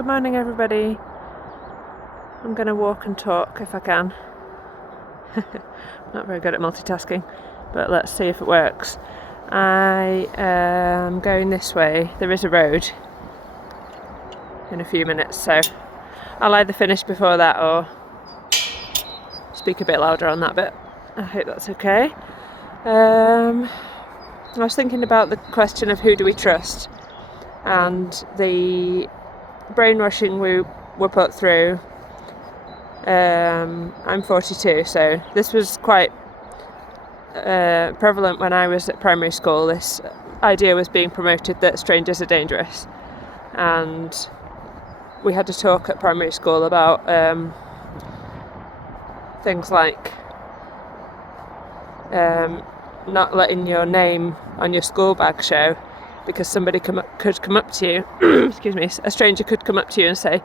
Good morning, everybody. I'm going to walk and talk if I can. Not very good at multitasking, but let's see if it works. I am going this way. There is a road in a few minutes, so I'll either finish before that or speak a bit louder on that bit. I hope that's okay. I was thinking about the question of who do we trust and the brainwashing we were put through. I'm 42, so this was quite prevalent when I was at primary school. This idea was being promoted that strangers are dangerous, and we had to talk at primary school about things like not letting your name on your school bag show, because somebody could come up to you, excuse me, a stranger could come up to you and say,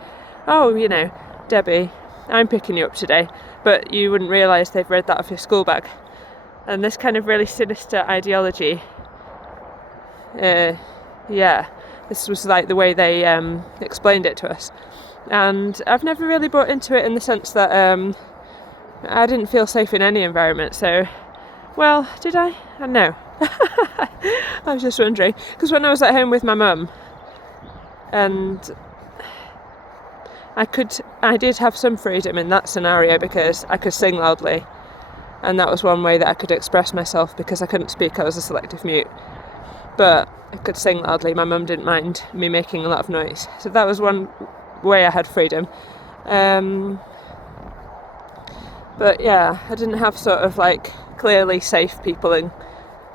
oh, you know, Debbie, I'm picking you up today, but you wouldn't realise they've read that off your school bag. And this kind of really sinister ideology, this was like the way they explained it to us. And I've never really bought into it in the sense that I didn't feel safe in any environment, so, well, did I? No. I was just wondering, because when I was at home with my mum, and I did have some freedom in that scenario because I could sing loudly, and that was one way that I could express myself because I couldn't speak. I was a selective mute, but I could sing loudly. My mum didn't mind me making a lot of noise, so that was one way I had freedom. But yeah, I didn't have sort of like clearly safe people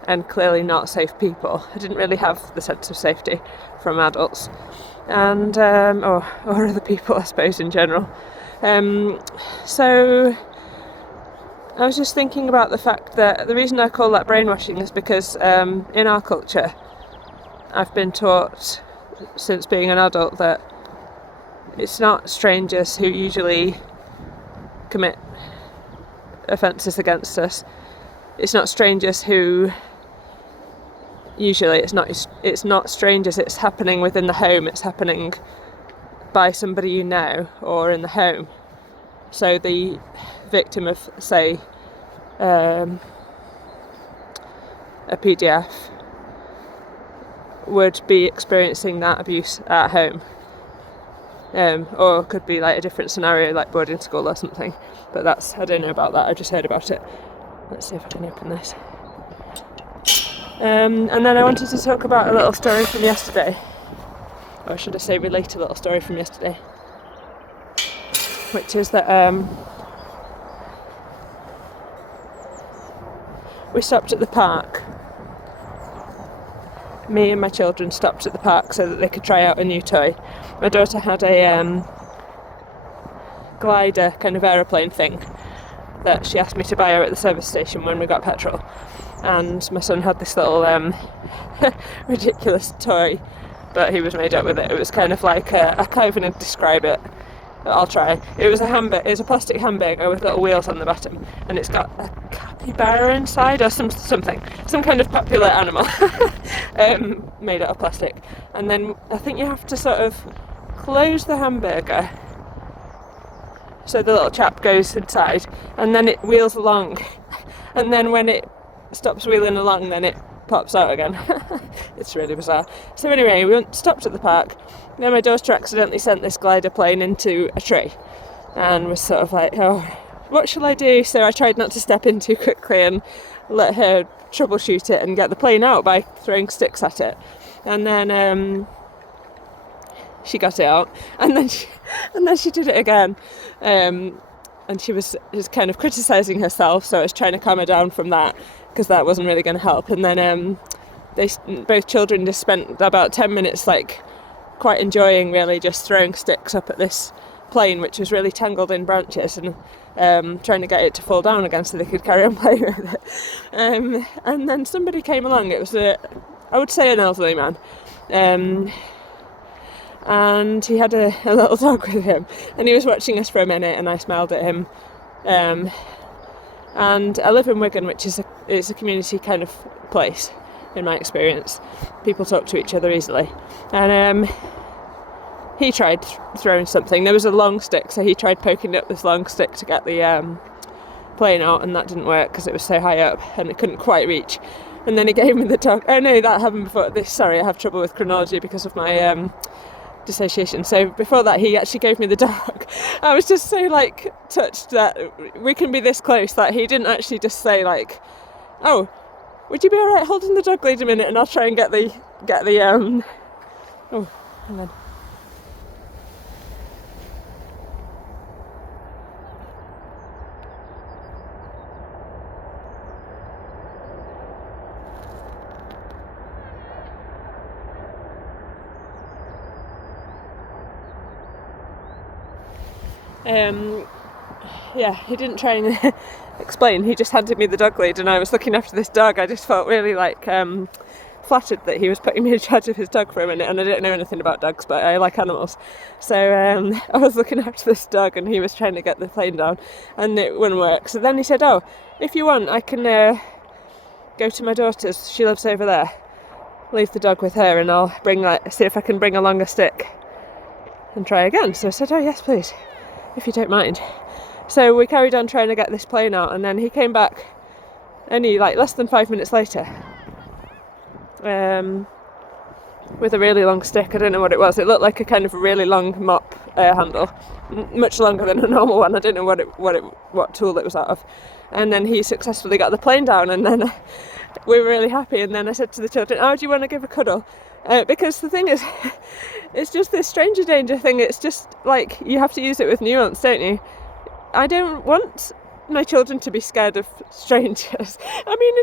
and clearly not safe people. I didn't really have the sense of safety from adults and or other people, I suppose, in general. So I was just thinking about the fact that the reason I call that brainwashing is because in our culture I've been taught since being an adult that it's not strangers who usually commit offences against us. It's not strangers who usually it's not strangers, it's happening within the home, it's happening by somebody you know or in the home. So the victim of, say, a PDF would be experiencing that abuse at home. Or it could be like a different scenario like boarding school or something, but I don't know about that, I just heard about it. Let's see if I can open this. And then I wanted to talk about a little story from yesterday, or should I say relate a little story from yesterday, which is that we stopped at the park. Me and my children stopped at the park so that they could try out a new toy. My daughter had a glider kind of aeroplane thing that she asked me to buy her at the service station when we got petrol, and my son had this little ridiculous toy, but he was made up with it. It was kind of like I can't even describe it, but I'll try. It was a plastic hamburger with little wheels on the bottom, and it's got a capybara inside or some kind of popular animal made out of plastic. And then I think you have to sort of close the hamburger so the little chap goes inside, and then it wheels along, and then when it stops wheeling along, then it pops out again. It's really bizarre. So anyway, we stopped at the park. Then my daughter accidentally sent this glider plane into a tree, and was sort of like, oh, what shall I do? So I tried not to step in too quickly and let her troubleshoot it and get the plane out by throwing sticks at it. And then she got it out, and then she did it again, and she was just kind of criticising herself, so I was trying to calm her down from that, because that wasn't really going to help. And then both children just spent about 10 minutes like quite enjoying really just throwing sticks up at this plane, which was really tangled in branches, and trying to get it to fall down again so they could carry on playing with it. And then somebody came along. It was I would say an elderly man, and he had a little dog with him, and he was watching us for a minute, and I smiled at him. And I live in Wigan, which is a community kind of place, in my experience. People talk to each other easily, and he tried throwing something. There was a long stick, so he tried poking up this long stick to get the plane out, and that didn't work because it was so high up and it couldn't quite reach. And then he gave me the dog. Oh no, that happened before this. Sorry, I have trouble with chronology because of my dissociation. So before that, he actually gave me the dog. I was just so like touched that we can be this close, that he didn't actually just say like, "Oh, would you be alright holding the dog lead a minute and I'll try and get the oh, hang on. Yeah, he didn't try and explain. He just handed me the dog lead, and I was looking after this dog. I just felt really like flattered that he was putting me in charge of his dog for a minute, and I didn't know anything about dogs, but I like animals. So I was looking after this dog, and he was trying to get the plane down, and it wouldn't work. So then he said, "Oh, if you want, I can go to my daughter's. She lives over there. Leave the dog with her, and I'll see if I can bring along a stick and try again." So I said, "Oh yes, please, if you don't mind." So we carried on trying to get this plane out, and then he came back only like less than 5 minutes later with a really long stick. I don't know what it was. It looked like a kind of really long mop handle, much longer than a normal one. I don't know what tool it was out of. And then he successfully got the plane down, and then we were really happy. And then I said to the children, "Oh, do you want to give a cuddle?" Because the thing is, it's just this stranger danger thing. It's just like you have to use it with nuance, don't you? I don't want my children to be scared of strangers. I mean,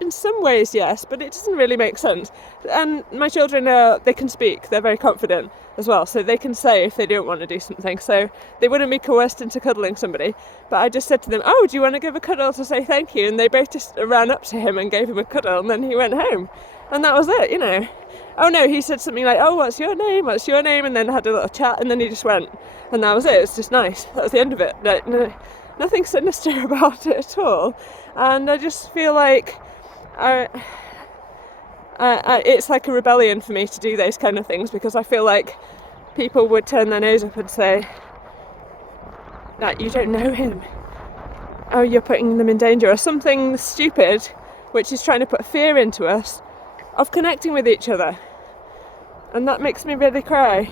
in some ways, yes, but it doesn't really make sense. And my children they can speak. They're very confident as well, so they can say if they don't want to do something. So they wouldn't be coerced into cuddling somebody. But I just said to them, "Oh, do you want to give a cuddle to say thank you?" And they both just ran up to him and gave him a cuddle, and then he went home. And that was it, you know. Oh no, he said something like, "Oh, what's your name? What's your name?" And then had a little chat, and then he just went. And that was it. It's just nice. That was the end of it. No, nothing sinister about it at all. And I just feel like it's like a rebellion for me to do those kind of things, because I feel like people would turn their nose up and say that you don't know him. Oh, you're putting them in danger, or something stupid, which is trying to put fear into us of connecting with each other. And that makes me really cry.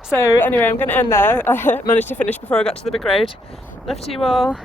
So anyway, I'm going to end there. I managed to finish before I got to the big road. Love to you all.